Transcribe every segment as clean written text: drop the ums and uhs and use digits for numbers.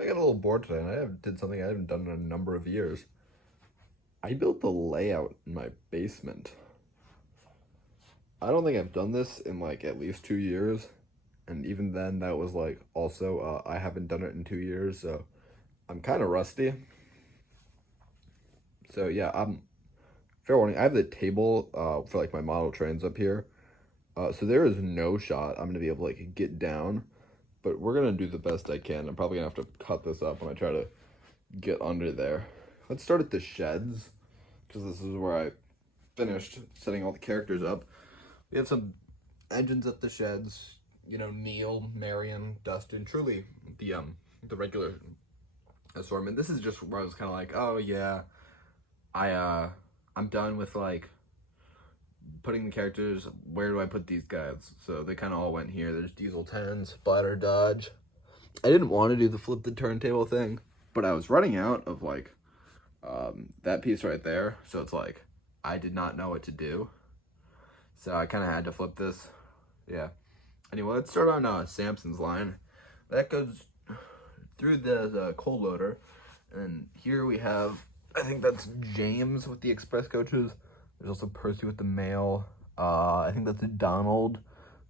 I got a little bored today, and did something I haven't done in a number of years. I built the layout in my basement. I don't think I've done this in like at least 2 years, and even then, that was like also I haven't done it in 2 years, so I'm kind of rusty. So yeah, fair warning. I have the table for like my model trains up here, so there is no shot I'm gonna be able to like get down, but we're gonna do the best I can. I'm probably gonna have to cut this up when I try to get under there. Let's start at the sheds, because this is where I finished setting all the characters up. We have some engines at the sheds. You know, Neil, Marion, Dustin, truly the regular assortment. This is just where I was kind of like, oh yeah, I'm done with like putting the characters. Where do I put these guys? So they kind of all went here. There's Diesel 10, Splatter, Dodge. I didn't want to do the flip the turntable thing, but I was running out of like that piece right there. So it's like I did not know what to do. So I kind of had to flip this. Yeah. Anyway, let's start on Samson's line. That goes through the coal loader. And here we have, I think that's James with the express coaches. There's also Percy with the mail. I think that's Donald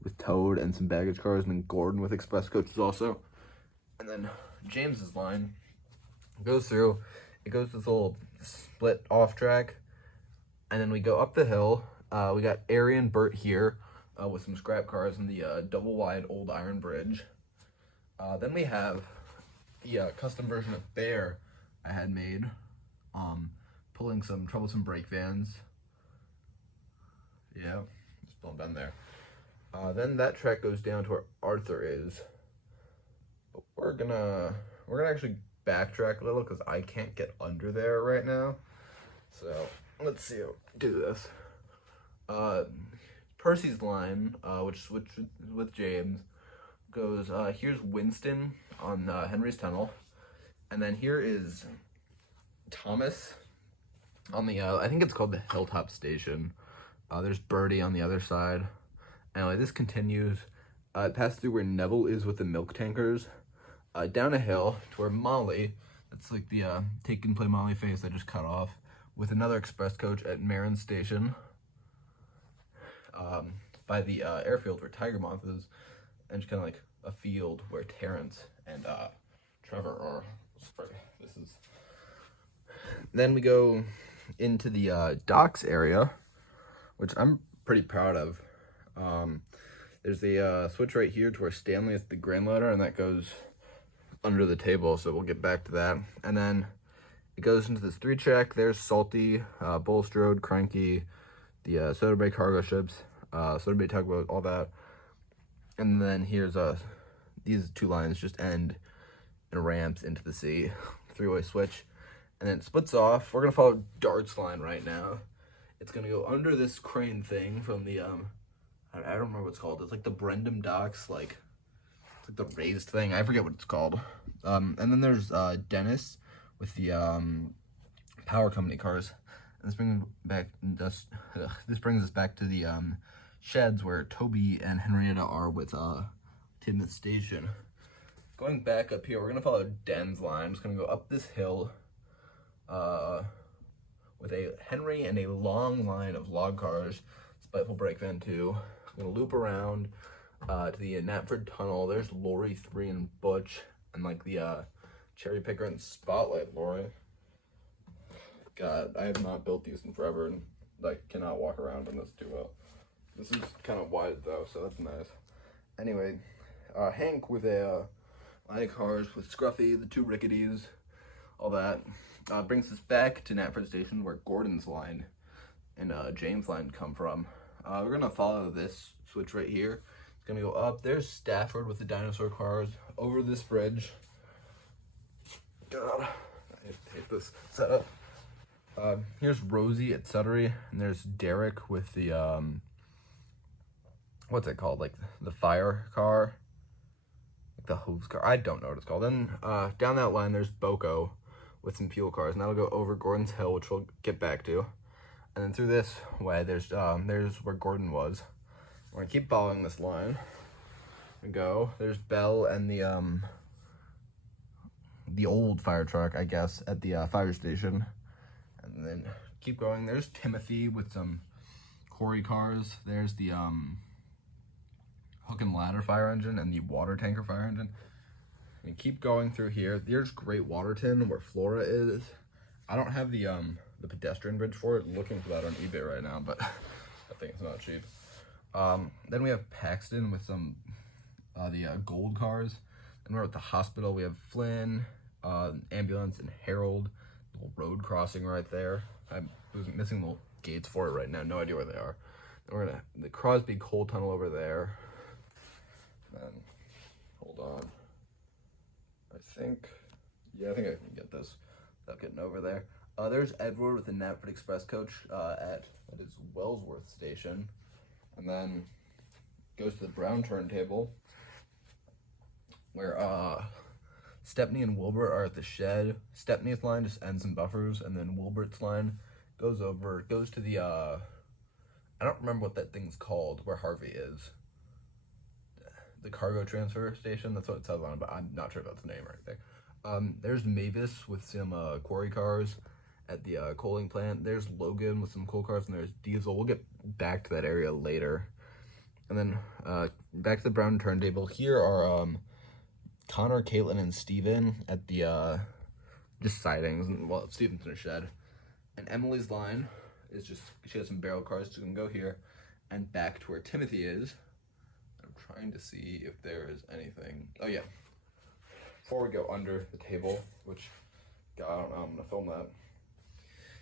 with Toad and some baggage cars. And then Gordon with express coaches also. And then James's line goes through. It goes this little split off track. And then we go up the hill. We got Ari and Bert here with some scrap cars in the double wide old iron bridge. Then we have the custom version of Bear I had made, pulling some troublesome brake vans. Yeah, just pulling down there. Then that track goes down to where Arthur is. But we're gonna actually backtrack a little because I can't get under there right now. So let's see how to do this. Percy's line, which switched with James, goes, here's Winston on Henry's Tunnel. And then here is Thomas on the, I think it's called the Hilltop Station. There's Birdie on the other side. Anyway, this continues. It passes through where Neville is with the milk tankers. Down a hill to where Molly, that's like the take and play Molly face I just cut off, with another express coach at Marin Station. By the airfield where Tiger Moth is, and just kind of like a field where Terrence and Trevor are. This is. Then we go into the docks area, which I'm pretty proud of. There's a switch right here to where Stanley is the grain loader, and that goes under the table, so we'll get back to that. And then it goes into this 3-track. There's Salty, Bulstrode, Cranky, the Soda Bay cargo ships, Soda Bay tugboat, all that. And then here's these two lines just end in ramps into the sea, 3-way switch. And then it splits off. We're gonna follow Dart's line right now. It's gonna go under this crane thing from the, I don't remember what it's called. It's like the Brendam docks, like, it's like the raised thing. I forget what it's called. And then there's Dennis with the power company cars. And this brings us back to the sheds where Toby and Henrietta are with Timoth Station. Going back up here, we're gonna follow Den's line. I'm just gonna go up this hill with a Henry and a long line of log cars, Spiteful Brake Van 2. I'm gonna loop around to the Knapford Tunnel. There's Lori 3 and Butch, and like the Cherry Picker and Spotlight Lori. God, I have not built these in forever, and I cannot walk around in this too well. This is kind of wide though, so that's nice. Anyway, Hank with a line of cars with Scruffy, the 2 Ricketies, all that. Brings us back to Knapford Station where Gordon's line and James' line come from. We're gonna follow this switch right here. It's gonna go up. There's Stafford with the dinosaur cars over this bridge. God, I hate this setup. Here's Rosie at Suttery, and there's Derek with the, what's it called? Like the fire car? Like the hose car? I don't know what it's called. Then, down that line, there's Boko with some fuel cars, and that'll go over Gordon's Hill, which we'll get back to. And then through this way, there's where Gordon was. We're gonna keep following this line. We go. There's Belle and the, the old fire truck, I guess, at the fire station. And then keep going. There's Timothy with some Corey cars. There's the hook and ladder fire engine and the water tanker fire engine. And keep going through here. There's Great Waterton where Flora is. I don't have the pedestrian bridge for it. I'm looking for that on eBay right now, but I think it's not cheap. Then we have Paxton with some the gold cars. Then we're at the hospital. We have Flynn, ambulance, and Harold. Little road crossing right there. I was missing the gates for it right now. No idea where they are. Then we're gonna the Crosby coal tunnel over there. Then hold on. I think I can get this without getting over there. There's Edward with the Knapford Express coach at that is Wellsworth Station, and then goes to the Brown turntable where Stepney and Wilbert are at the shed. Stepney's line just ends in buffers, and then Wilbert's line goes to the I don't remember what that thing's called where Harvey is. The cargo transfer station, that's what it says on it, but I'm not sure if that's the name or anything. There's Mavis with some quarry cars at the coaling plant. There's Logan with some coal cars, and there's Diesel. We'll get back to that area later. And then back to the Brown turntable. Here are Connor, Caitlin, and Steven at the just sidings. Well, Steven's in a shed. And Emily's line is just, she has some barrel cars, so we can go here and back to where Timothy is. I'm trying to see if there is anything. Oh yeah. Before we go under the table, which I don't know, I'm gonna film that.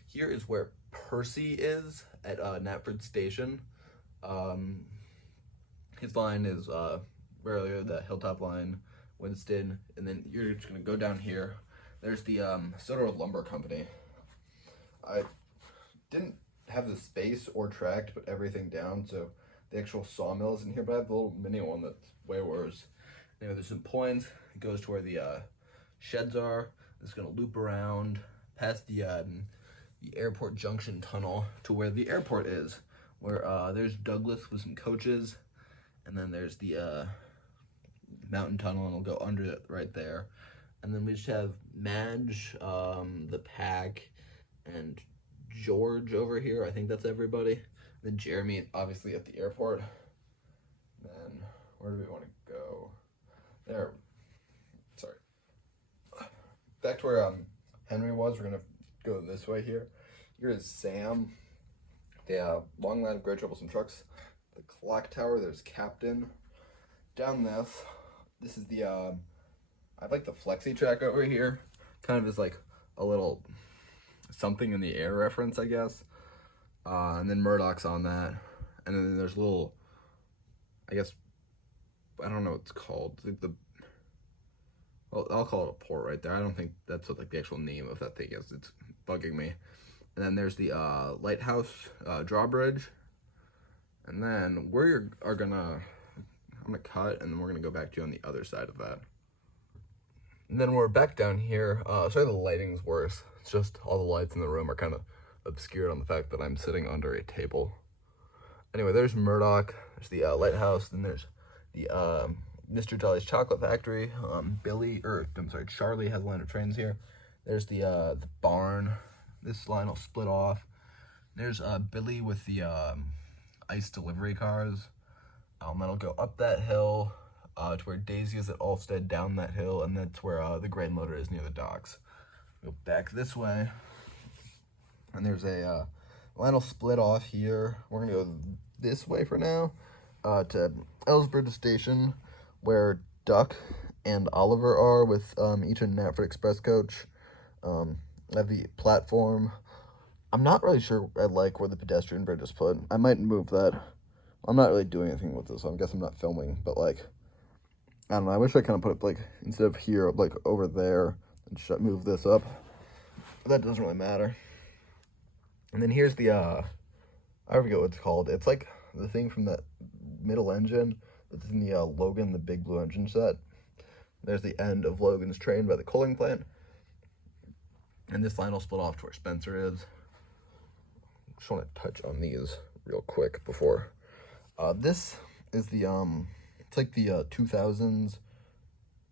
Here is where Percy is at Knapford Station. His line is earlier, the Hilltop line, Winston, and then you're just gonna go down here. There's the Soto Lumber Company. I didn't have the space or track to put everything down, so the actual sawmill is in here, but I have the little mini one that's way worse. Anyway, there's some points. It goes to where the sheds are. It's gonna loop around past the airport junction tunnel to where the airport is, where there's Douglas with some coaches, and then there's the mountain tunnel, and it'll go under it right there. And then we just have Madge, the Pack, and George over here. I think that's everybody. Then Jeremy, obviously, at the airport. Then where do we want to go? There. Sorry. Back to where Henry was. We're gonna go this way here. Here is Sam. The long line of great troublesome trucks. The clock tower. There's Captain. Down this is the I have like the flexi track over here. Kind of is like a little something in the air reference, I guess. And then Murdoch's on that. And then there's a little, I guess, I don't know what it's called. Well, I'll call it a port right there. I don't think that's what like the actual name of that thing is. It's bugging me. And then there's the lighthouse drawbridge. And then I'm gonna cut, and then we're gonna go back to you on the other side of that. And then we're back down here. Sorry, the lighting's worse. It's just all the lights in the room are kind of obscured on the fact that I'm sitting under a table. Anyway, there's Murdoch. There's the lighthouse. Then there's the Mr. Jolly's Chocolate Factory. Charlie has a line of trains here. There's the barn. This line will split off. There's Billy with the ice delivery cars. That'll go up that hill to where Daisy is at Olfstead, down that hill, and that's where the grain loader is near the docks. Go back this way, and there's a line will split off here. We're gonna go this way for now to Ellsbridge Station, where Duck and Oliver are with each a Knapford Express coach. I have the platform. I'm not really sure I like where the pedestrian bridge is put. I might move that. I'm not really doing anything with this, so I guess I'm not filming, but like, I don't know, I wish I kind of put it like, instead of here, like over there, and move this up. But that doesn't really matter. And then here's the, I forget what it's called. It's like the thing from that middle engine that's in the Logan, the big blue engine set. There's the end of Logan's train by the coaling plant. And this line will split off to where Spencer is. Just want to touch on these real quick before. This is the, it's like the 2000s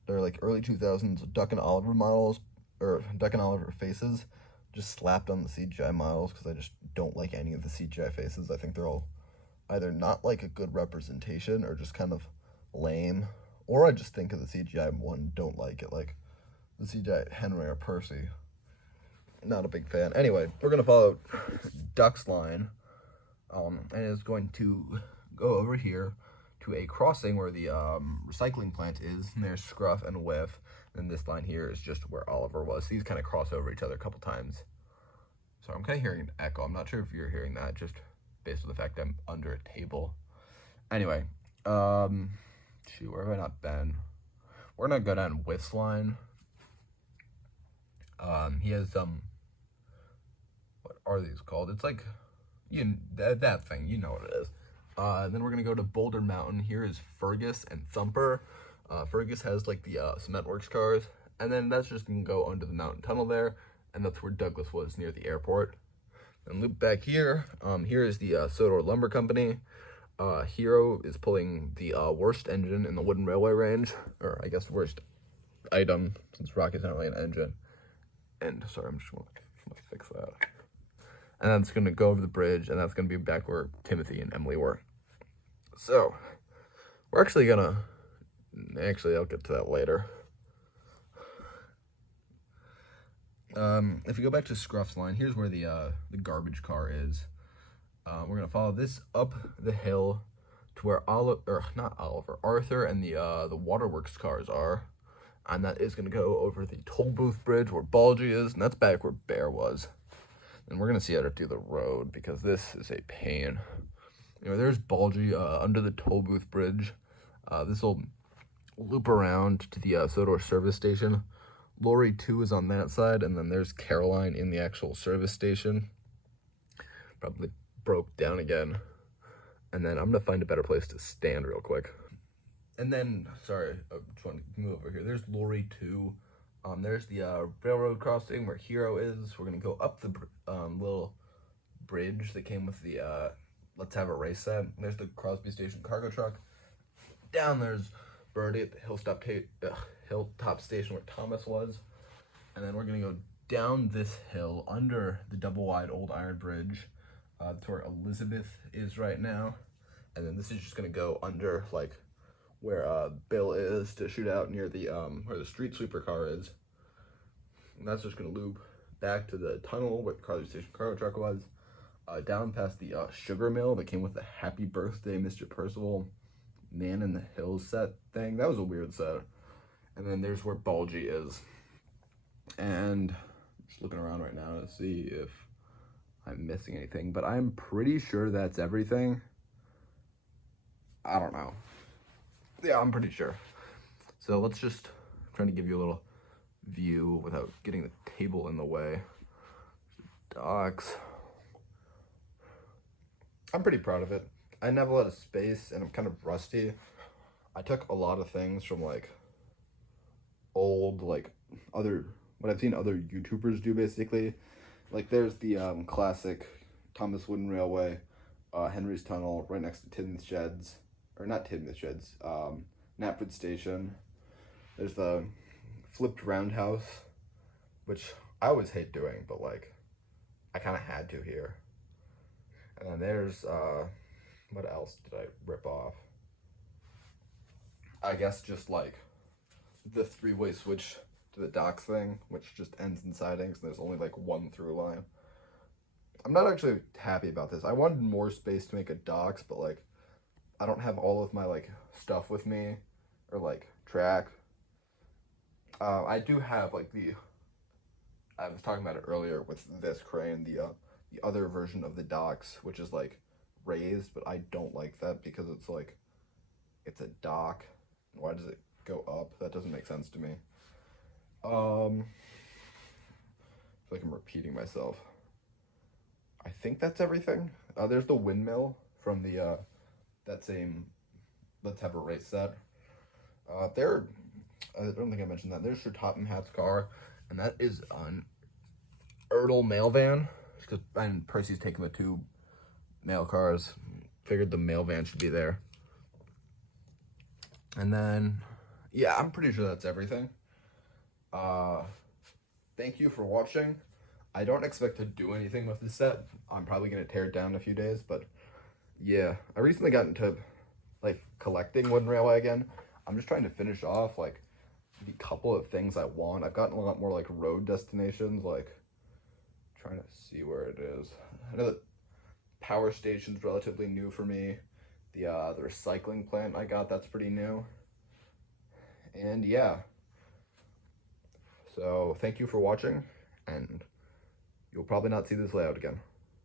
They're like early 2000s Duck and Oliver models, or Duck and Oliver faces, just slapped on the CGI models because I just don't like any of the CGI faces. I think they're all either not like a good representation or just kind of lame, or I just think of the CGI one, don't like it. Like the CGI Henry or Percy, not a big fan. Anyway, we're gonna follow Duck's line, and it's going to go over here to a crossing where the recycling plant is, and there's Scruff and Whiff, and this line here is just where Oliver was. So these kind of cross over each other a couple times. So I'm kind of hearing an echo. I'm not sure if you're hearing that, just based on the fact I'm under a table. Anyway, shoot, where have I not been? We're gonna go down Whiff's line. He has some, what are these called? It's like, that thing, you know what it is. Then we're gonna go to Boulder Mountain. Here is Fergus and Thumper. Fergus has like the Cement Works cars, and then that's just gonna go under the mountain tunnel there, and that's where Douglas was, near the airport. And loop back here. Here is the Sodor Lumber Company. Hero is pulling the worst engine in the wooden railway range, or I guess worst item, since Rocky's not really an engine. And sorry, I'm just gonna fix that. And that's gonna go over the bridge, and that's gonna be back where Timothy and Emily were. So we're actually gonna, I'll get to that later. If you go back to Scruff's line, here's where the garbage car is. We're gonna follow this up the hill to where Arthur and the Waterworks cars are, and that is gonna go over the toll booth bridge where Bulgy is, and that's back where Bear was. And we're gonna see how to do the road because this is a pain. Anyway, there's Bulgy under the toll booth bridge. This will loop around to the Sodor service station. Lorry 2 is on that side, and then there's Caroline in the actual service station. Probably broke down again. And then I'm gonna find a better place to stand real quick. And then, sorry, I just want to move over here. There's Lorry 2. There's the railroad crossing where Hero is. We're gonna go up the little bridge that came with the Let's Have a Race set. There's the Crosby Station cargo truck. Down there's Birdie at the Hilltop Station where Thomas was. And then we're gonna go down this hill under the double wide old iron bridge to where Elizabeth is right now. And then this is just gonna go under like where Bill is to shoot out near the where the street sweeper car is. And that's just gonna loop back to the tunnel where the Crosby Station cargo truck was, down past the sugar mill that came with the Happy Birthday Mr. Percival Man in the Hills set thing. That was a weird set. And then there's where Bulgy is. And I'm just looking around right now to see if I'm missing anything, but I'm pretty sure that's everything. I don't know. Yeah, I'm pretty sure. So let's just try to give you a little view without getting the table in the way. Docks. I'm pretty proud of it. I didn't have a lot of space and I'm kind of rusty. I took a lot of things from like old, like what I've seen other YouTubers do basically. Like there's the classic Thomas Wooden Railway, Henry's Tunnel right next to Tim's Sheds, or not Tim's Sheds, Knapford Station. There's the flipped roundhouse, which I always hate doing, but like I kind of had to here. And then there's what else did I rip off? I guess just like the three-way switch to the docks thing, which just ends in sidings, and there's only like one through line. I'm not actually happy about this. I wanted more space to make a docks, but like I don't have all of my like stuff with me, or like track. I do have like I was talking about it earlier with this crane, the other version of the docks, which is like raised, but I don't like that because it's like, it's a dock. Why does it go up? That doesn't make sense to me. I feel like I'm repeating myself. I think that's everything. There's the windmill from the that same Let's Have a Race set. I don't think I mentioned that. There's Sir Topham Hatt's car, and that is an Ertl mail van. Because Percy's taking the two mail cars. Figured the mail van should be there. And then, yeah, I'm pretty sure that's everything. Uh, Thank you for watching. I don't expect to do anything with this set. I'm probably gonna tear it down in a few days, but yeah, I recently got into like collecting wooden railway again. I'm just trying to finish off like the couple of things I want. I've gotten a lot more like road destinations, like trying to see where it is. I know that power station's relatively new for me. The recycling plant I got, that's pretty new. And yeah, so thank you for watching, and you'll probably not see this layout again.